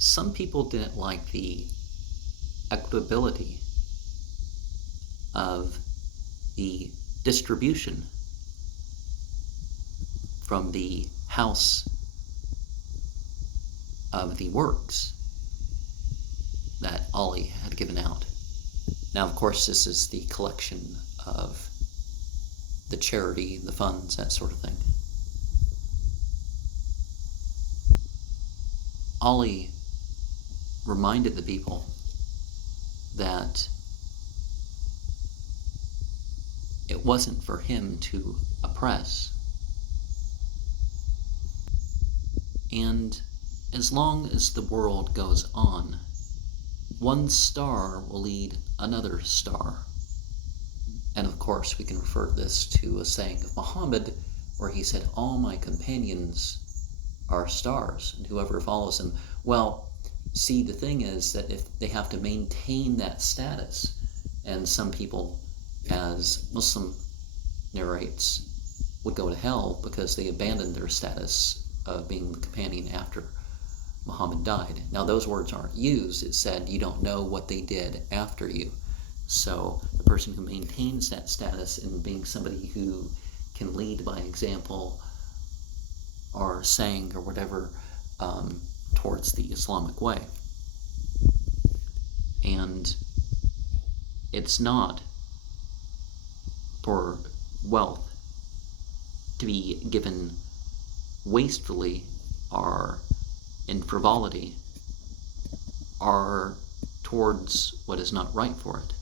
some people didn't like the equitability of the distribution from the house of the works that Ali had given out. Now, of course, this is the collection of the charity, the funds, that sort of thing. Ali reminded the people that it wasn't for him to oppress. And as long as the world goes on, one star will lead another star. And of course, we can refer this to a saying of Muhammad, where he said, all my companions are stars, and whoever follows him. Well, see, the thing is that if they have to maintain that status, and some people, as Muslim narrates, would go to hell because they abandoned their status of being the companion after Muhammad died. Now, those words aren't used. It said, you don't know what they did after you. So the person who maintains that status in being somebody who can lead by example or saying or whatever towards the Islamic way. And it's not for wealth to be given wastefully or in frivolity or towards what is not right for it.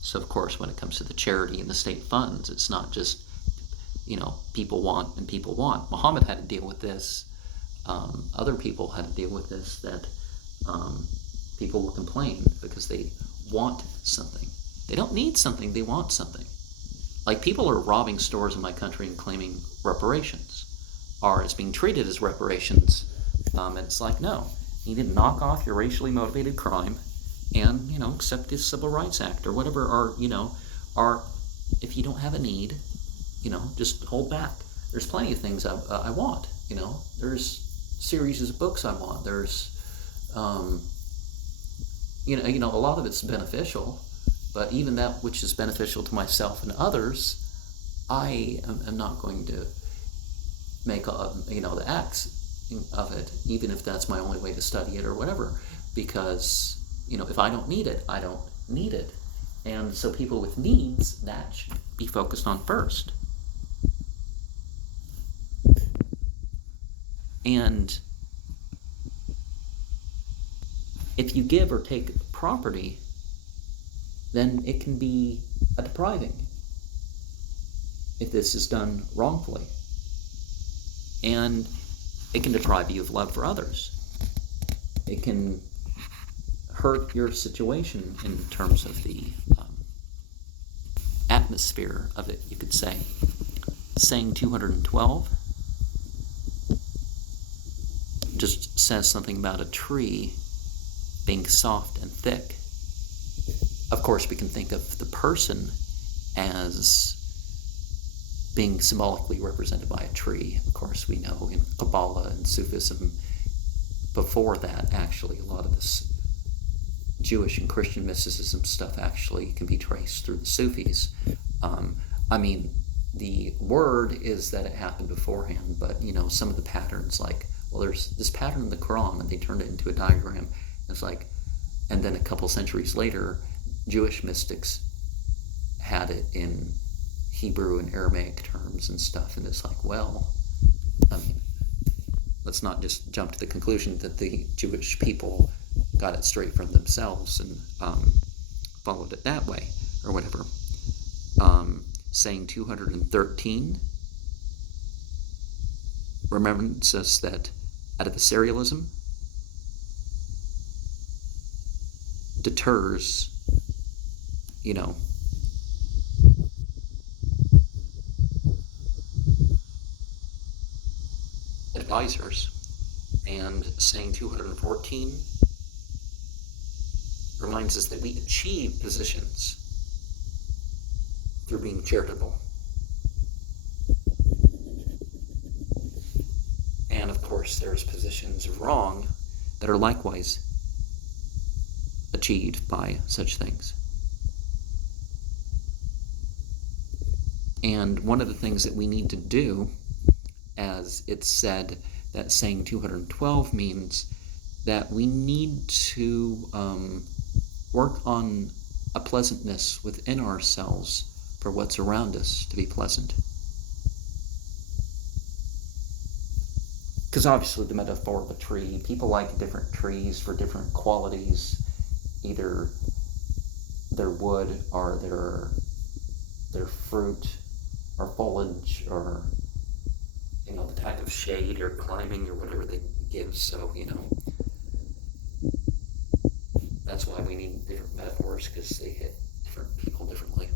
So, of course, when it comes to the charity and the state funds, it's not just, people want and people want. Muhammad had to deal with this. Other people had to deal with this, that people will complain because they want something. They don't need something, they want something. Like, people are robbing stores in my country and claiming reparations, or it's being treated as reparations. And it's like, no, you need to knock off your racially motivated crime and, accept the Civil Rights Act or whatever, or if you don't have a need, just hold back. There's plenty of things I want, there's series of books I want. There's, a lot of it's beneficial, but even that which is beneficial to myself and others, I am not going to make, the acts of it, even if that's my only way to study it or whatever, because, if I don't need it, I don't need it. And so people with needs, that should be focused on first. And if you give or take property, then it can be a depriving if this is done wrongfully. And it can deprive you of love for others. It can hurt your situation in terms of the atmosphere of it, you could say. Saying 212 just says something about a tree being soft and thick. Of course, we can think of the person as being symbolically represented by a tree. Of course, we know in Kabbalah and Sufism, before that, actually, a lot of this Jewish and Christian mysticism stuff actually can be traced through the Sufis. The word is that it happened beforehand, but, some of the patterns, like, well, there's this pattern in the Quran, and they turned it into a diagram. It's like, and then a couple centuries later, Jewish mystics had it in Hebrew and Aramaic terms and stuff, and it's like, well, let's not just jump to the conclusion that the Jewish people got it straight from themselves and followed it that way, or whatever. Saying 213 reminds us that adversarialism deters, advisors. And saying 214 reminds us that we achieve positions through being charitable. And of course, there's positions of wrong that are likewise achieved by such things. And one of the things that we need to do, as it's said that saying 212 means, that we need to work on a pleasantness within ourselves for what's around us to be pleasant. Because obviously the metaphor of a tree, people like different trees for different qualities, either their wood or their fruit or foliage, or the type of shade or climbing or whatever they give. So that's why we need different metaphors, because they hit different people differently.